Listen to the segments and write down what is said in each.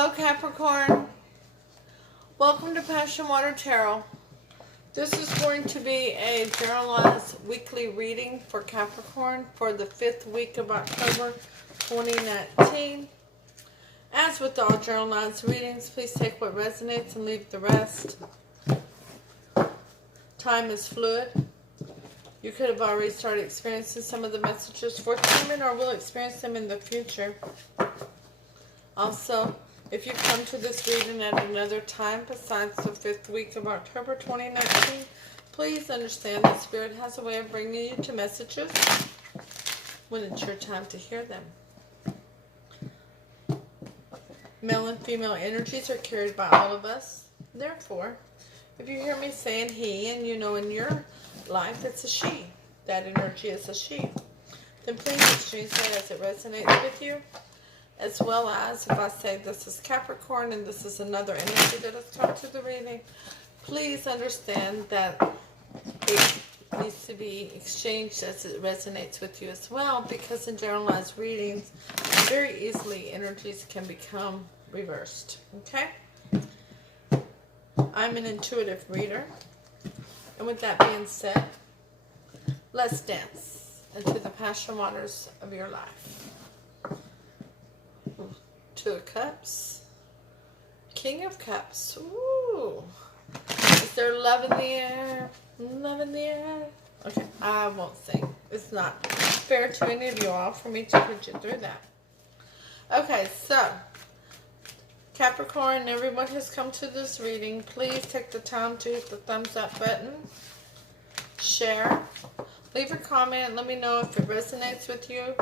Hello Capricorn, welcome to Passion Water Tarot. This is going to be a generalized weekly reading for Capricorn for the 5th week of October 2019. As with all generalized readings, please take what resonates and leave the rest. Time is fluid. You could have already started experiencing some of the messages forthcoming or will experience them in the future. Also, if you come to this reading at another time besides the 5th week of October 2019, please understand that Spirit has a way of bringing you to messages when it's your time to hear them. Male and female energies are carried by all of us. Therefore, if you hear me saying he and you know in your life it's a she, that energy is a she, then please exchange that as it resonates with you. As well as if I say this is Capricorn and this is another energy that has come to the reading, please understand that it needs to be exchanged as it resonates with you as well, because in generalized readings, very easily energies can become reversed. Okay? I'm an intuitive reader. And with that being said, let's dance into the passion waters of your life. Two of Cups, King of Cups. Ooh, is there love in the air? Love in the air. Okay, I won't sing. It's not fair to any of you all for me to put you through that. Okay, so Capricorn, everyone has come to this reading. Please take the time to hit the thumbs up button, share, leave a comment, let me know if it resonates with you,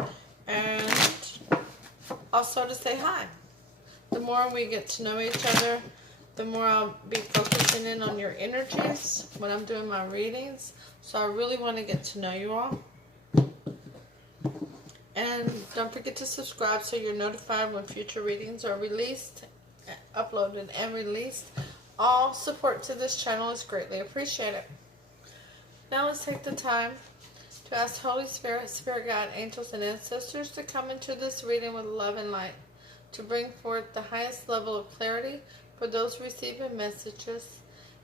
and also to say hi. The more we get to know each other, the more I'll be focusing in on your energies when I'm doing my readings. So I really want to get to know you all. And don't forget to subscribe so you're notified when future readings are released, uploaded and released. All support to this channel is greatly appreciated. Now let's take the time to ask Holy Spirit, Spirit Guide, angels, and ancestors to come into this reading with love and light, to bring forth the highest level of clarity for those receiving messages,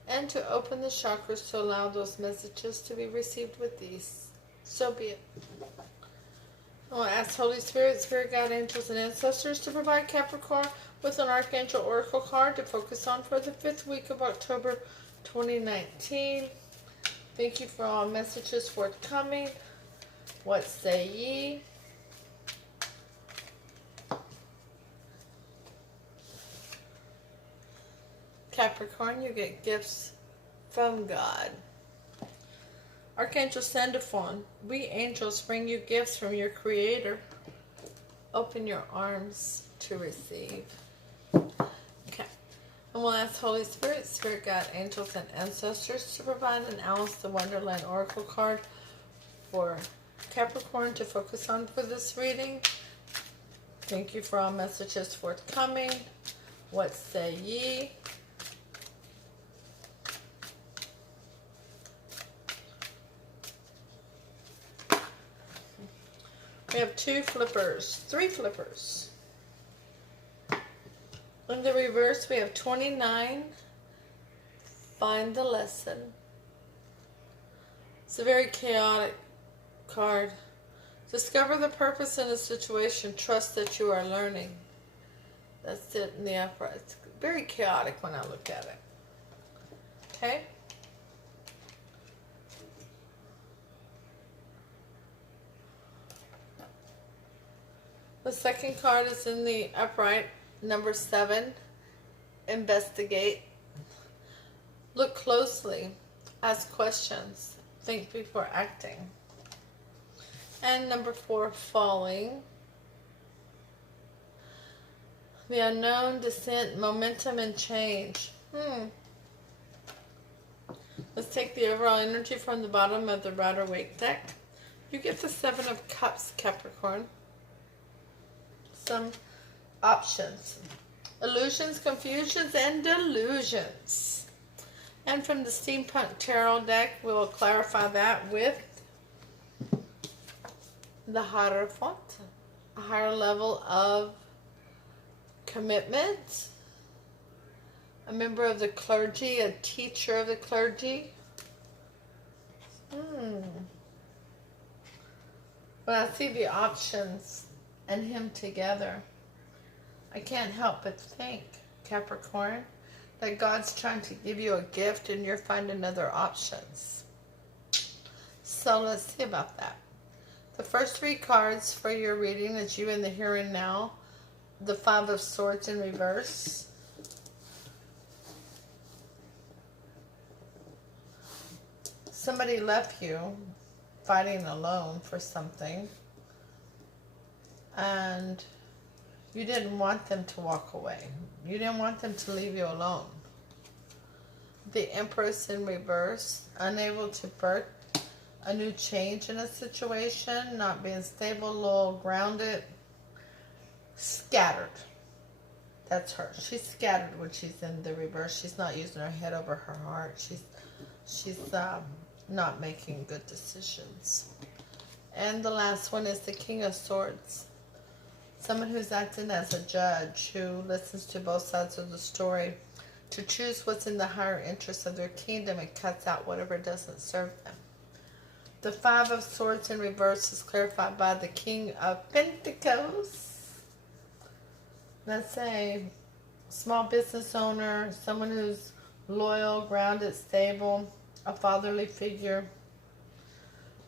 and to open the chakras to allow those messages to be received with ease. So be it. I will ask Holy Spirit, Spirit Guide, angels, and ancestors to provide Capricorn with an Archangel Oracle card to focus on for the 5th week of October 2019. Thank you for all messages forthcoming. What say ye? Capricorn, you get gifts from God. Archangel Sandalphon, we angels bring you gifts from your Creator. Open your arms to receive. Okay. And we'll ask Holy Spirit, Spirit Guide, angels, and ancestors to provide an Alice the Wonderland Oracle card for Capricorn to focus on for this reading. Thank you for all messages forthcoming. What say ye? We have 2 flippers, 3 flippers. In the reverse, we have 29. Find the lesson. It's a very chaotic card. Discover the purpose in a situation. Trust that you are learning. That's it in the upright. It's very chaotic when I look at it. Okay? The second card is in the upright, number 7. Investigate. Look closely. Ask questions. Think before acting. And number 4, falling. The unknown, descent, momentum, and change. Let's take the overall energy from the bottom of the Rider-Waite deck. You get the 7 of Cups, Capricorn. Some options: illusions, confusions, and delusions. And from the Steampunk Tarot deck, we will clarify that with the Hierophant, a higher level of commitment, a member of the clergy, a teacher of the clergy. When I see the options and him together, I can't help but think, Capricorn, that God's trying to give you a gift and you're finding other options. So let's see about that. The first 3 cards for your reading is you in the here and now. The 5 of Swords in reverse. Somebody left you fighting alone for something, and you didn't want them to walk away. You didn't want them to leave you alone. The Empress in reverse, unable to birth a new change in a situation, not being stable, loyal, grounded, scattered. That's her. She's scattered when she's in the reverse. She's not using her head over her heart. She's not making good decisions. And the last one is the King of Swords. Someone who's acting as a judge, who listens to both sides of the story to choose what's in the higher interest of their kingdom and cuts out whatever doesn't serve them. The 5 of Swords in reverse is clarified by the King of Pentacles. That's a small business owner, someone who's loyal, grounded, stable, a fatherly figure.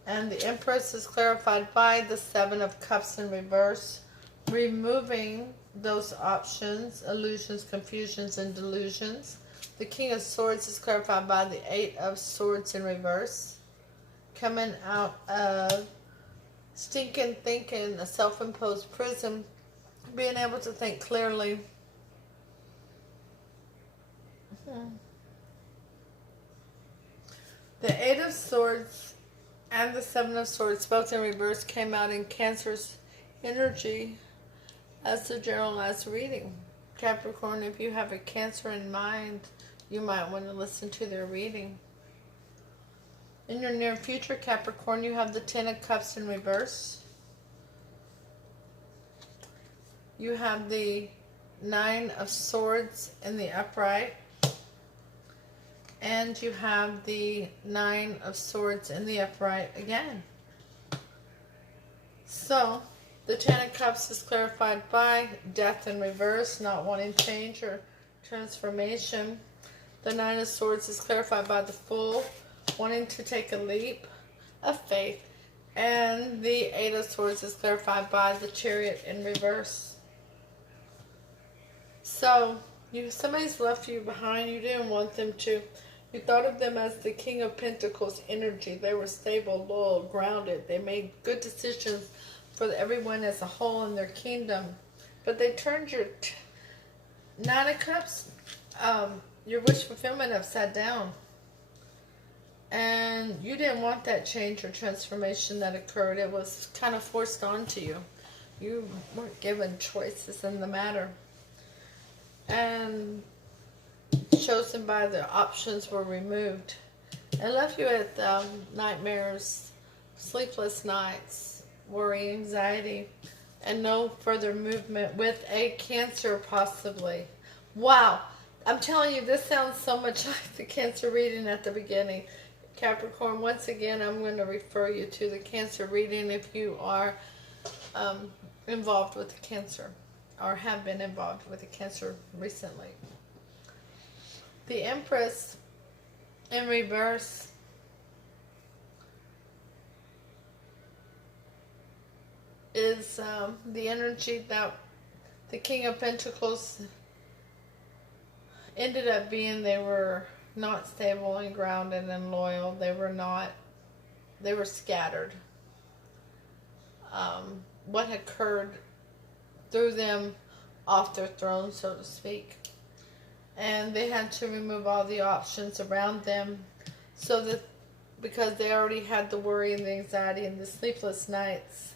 And the Empress is clarified by the 7 of Cups in reverse, removing those options, illusions, confusions, and delusions. The King of Swords is clarified by the 8 of Swords in reverse, coming out of stinking thinking, a self-imposed prison, being able to think clearly. The 8 of Swords and the 7 of Swords, both in reverse, came out in Cancer's energy as the generalized reading. Capricorn, if you have a Cancer in mind, you might want to listen to their reading. In your near future, Capricorn, you have the 10 of Cups in reverse. You have the 9 of Swords in the upright. And you have the 9 of Swords in the upright again. So, the 10 of Cups is clarified by Death in reverse, not wanting change or transformation. The 9 of Swords is clarified by the Fool, wanting to take a leap of faith. And the 8 of Swords is clarified by the Chariot in reverse. So, somebody's left you behind. You didn't want them to. You thought of them as the King of Pentacles energy. They were stable, loyal, grounded. They made good decisions for everyone as a whole in their kingdom. But they turned your 9 of Cups, your wish fulfillment, upside down. And you didn't want that change or transformation that occurred. It was kind of forced onto you. You weren't given choices in the matter. And chosen by the options were removed. It left you with nightmares, sleepless nights, worry, anxiety, and no further movement with a Cancer possibly. Wow, I'm telling you, this sounds so much like the Cancer reading at the beginning. Capricorn, once again, I'm going to refer you to the Cancer reading if you are involved with the Cancer or have been involved with the Cancer recently. The Empress in reverse is the energy that the King of Pentacles ended up being. They were not stable and grounded and loyal. They were scattered. What occurred threw them off their throne, so to speak. And they had to remove all the options around them, so that because they already had the worry and the anxiety and the sleepless nights,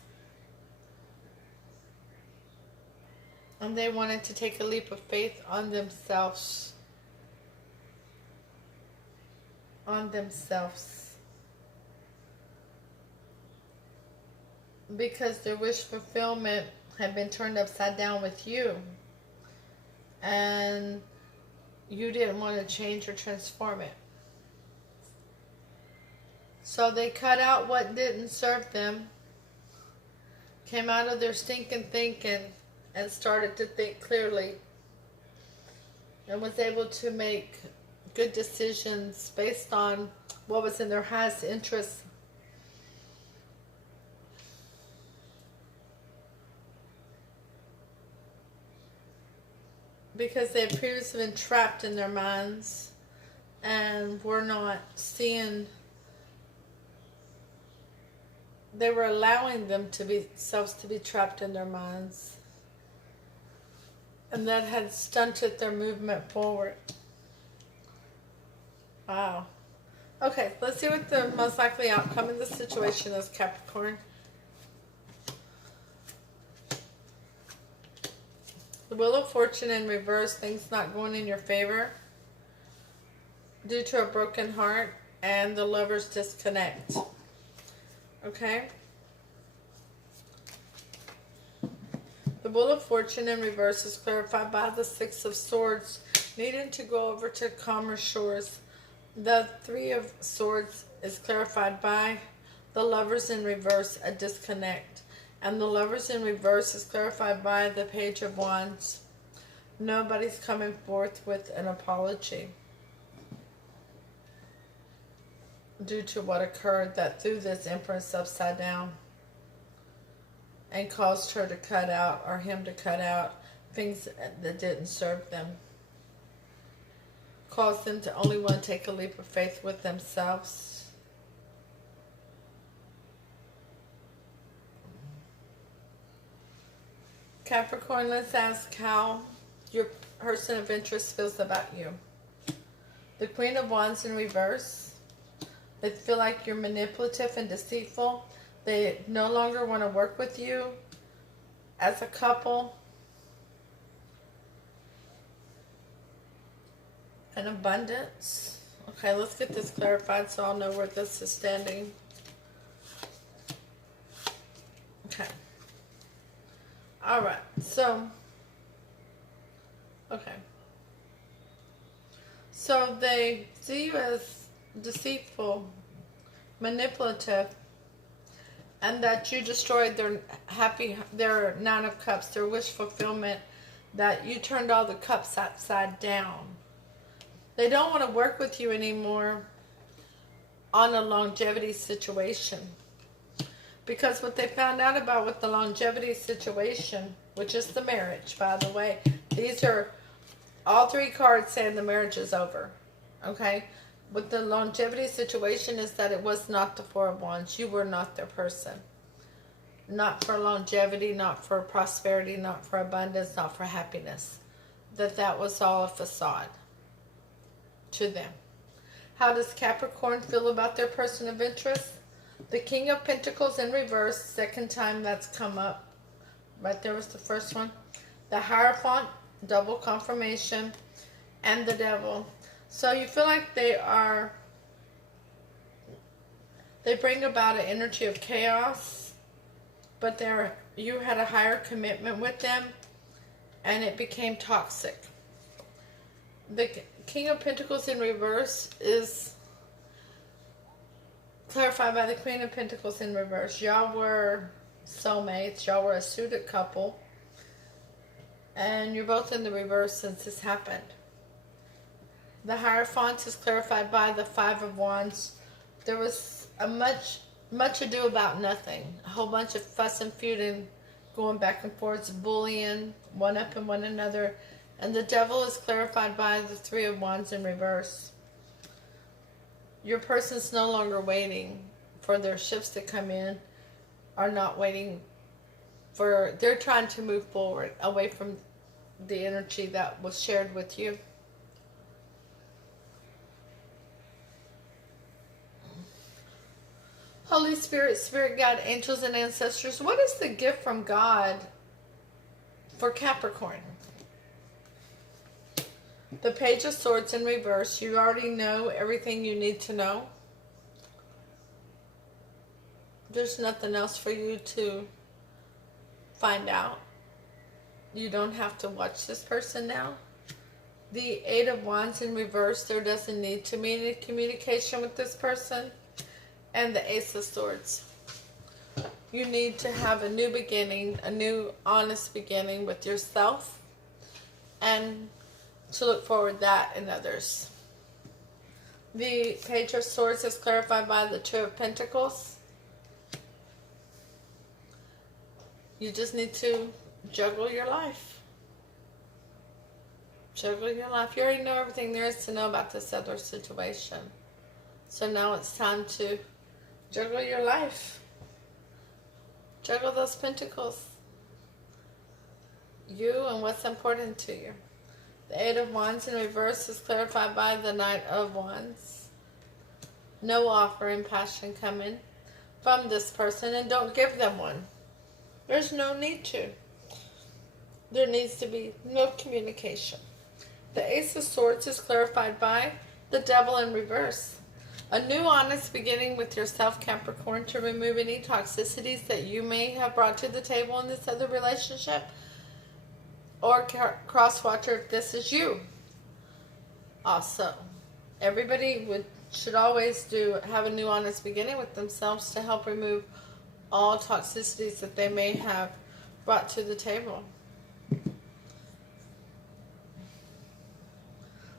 and they wanted to take a leap of faith on themselves. Because their wish fulfillment had been turned upside down with you. and you didn't want to change or transform it. So they cut out what didn't serve them, came out of their stinking thinking, and started to think clearly, and was able to make good decisions based on what was in their highest interest. Because they had previously been trapped in their minds and were not seeing, they were allowing themselves to be trapped in their minds. And that had stunted their movement forward. Wow. Okay, let's see what the most likely outcome in this situation is, Capricorn. The Wheel of Fortune in reverse, things not going in your favor due to a broken heart, and the Lover's disconnect. Okay? The Wheel of Fortune in reverse is clarified by the Six of Swords, needing to go over to calmer shores. The Three of Swords is clarified by the Lovers in reverse, a disconnect. And the Lovers in reverse is clarified by the Page of Wands. Nobody's coming forth with an apology due to what occurred that threw this Empress upside down and caused her to cut out, or him to cut out, things that didn't serve them. Caused them to only want to take a leap of faith with themselves. Capricorn, let's ask how your person of interest feels about you. The Queen of Wands in reverse. They feel like you're manipulative and deceitful. They no longer want to work with you as a couple. And abundance. Okay, let's get this clarified so I'll know where this is standing. Okay. Alright, so, okay. So they see you as deceitful, manipulative, and that you destroyed their Nine of Cups, their wish fulfillment, that you turned all the cups upside down. They don't want to work with you anymore on a longevity situation. Because what they found out about with the longevity situation, which is the marriage, by the way, these are all three cards saying the marriage is over. Okay? With the longevity situation is that it was not the Four of Wands. You were not their person. Not for longevity, not for prosperity, not for abundance, not for happiness. That was all a facade to them. How does Capricorn feel about their person of interest? The King of Pentacles in reverse, second time that's come up. Right there was the first one. The Hierophant, double confirmation, and the Devil. So you feel like they bring about an energy of chaos, but you had a higher commitment with them, and it became toxic. The King of Pentacles in reverse is clarified by the Queen of Pentacles in reverse. Y'all were soulmates. Y'all were a suited couple. And you're both in the reverse since this happened. The Hierophant is clarified by the Five of Wands. There was a much ado about nothing. A whole bunch of fuss and feuding, going back and forth, bullying, one-upping one another. And the Devil is clarified by the Three of Wands in reverse. Your person's no longer waiting for their ships to come in, are not waiting for, they're trying to move forward away from the energy that was shared with you. Holy Spirit, Spirit Guide, angels, and ancestors, what is the gift from God for Capricorn? The Page of Swords in reverse. You already know everything you need to know. There's nothing else for you to find out. You don't have to watch this person now. The Eight of Wands in reverse, there doesn't need to be any communication with this person. And the Ace of Swords. You need to have a new beginning, a new honest beginning with yourself, and to look forward that in others. The Page of Swords is clarified by the Two of Pentacles. You just need to juggle your life. Juggle your life. You already know everything there is to know about this other situation. So now it's time to juggle your life. Juggle those pentacles. You and what's important to you. The Eight of Wands in reverse is clarified by the Knight of Wands. No offer and passion coming from this person, and don't give them one. There's no need to. There needs to be no communication. The Ace of Swords is clarified by the Devil in reverse. A new honest beginning with yourself, Capricorn, to remove any toxicities that you may have brought to the table in this other relationship. Or cross-watcher if this is you. Also, everybody should always have a new honest beginning with themselves to help remove all toxicities that they may have brought to the table.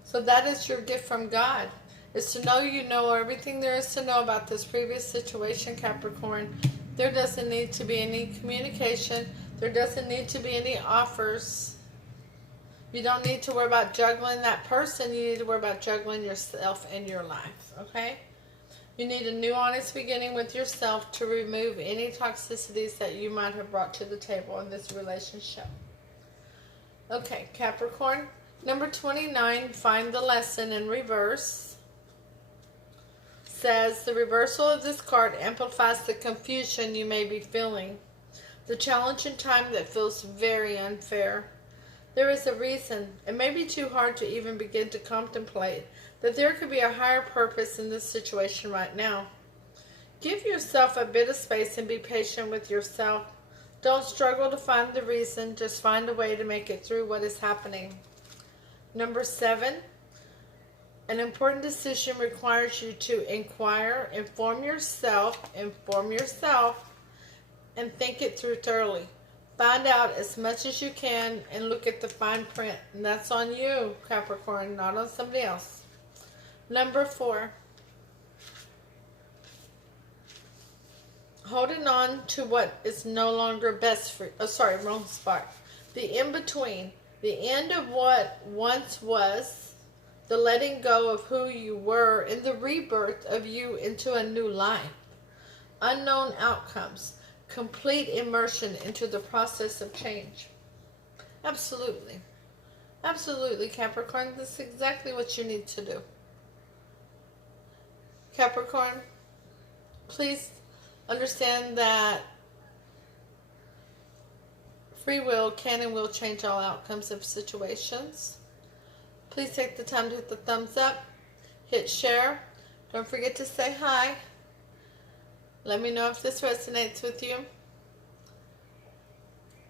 So that is your gift from God, is to know you know everything there is to know about this previous situation, Capricorn. There doesn't need to be any communication. There doesn't need to be any offers. You don't need to worry about juggling that person. You need to worry about juggling yourself and your life, okay? You need a new honest beginning with yourself to remove any toxicities that you might have brought to the table in this relationship. Okay, Capricorn. Number 29, find the lesson in reverse. Says, the reversal of this card amplifies the confusion you may be feeling. The challenge in time that feels very unfair. There is a reason, it may be too hard to even begin to contemplate, that there could be a higher purpose in this situation right now. Give yourself a bit of space and be patient with yourself. Don't struggle to find the reason, just find a way to make it through what is happening. Number 7, an important decision requires you to inquire, inform yourself, and think it through thoroughly. Find out as much as you can and look at the fine print. And that's on you, Capricorn, not on somebody else. Number 4, holding on to what is no longer best for you. Wrong spot. The in-between. The end of what once was, the letting go of who you were, and the rebirth of you into a new life. Unknown outcomes. Complete immersion into the process of change. Absolutely. Absolutely, Capricorn. This is exactly what you need to do. Capricorn, please understand that free will can and will change all outcomes of situations. Please take the time to hit the thumbs up, hit share. Don't forget to say hi. Let me know if this resonates with you.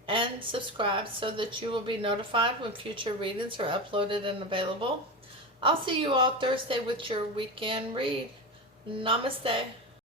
And subscribe so that you will be notified when future readings are uploaded and available. I'll see you all Thursday with your weekend read. Namaste.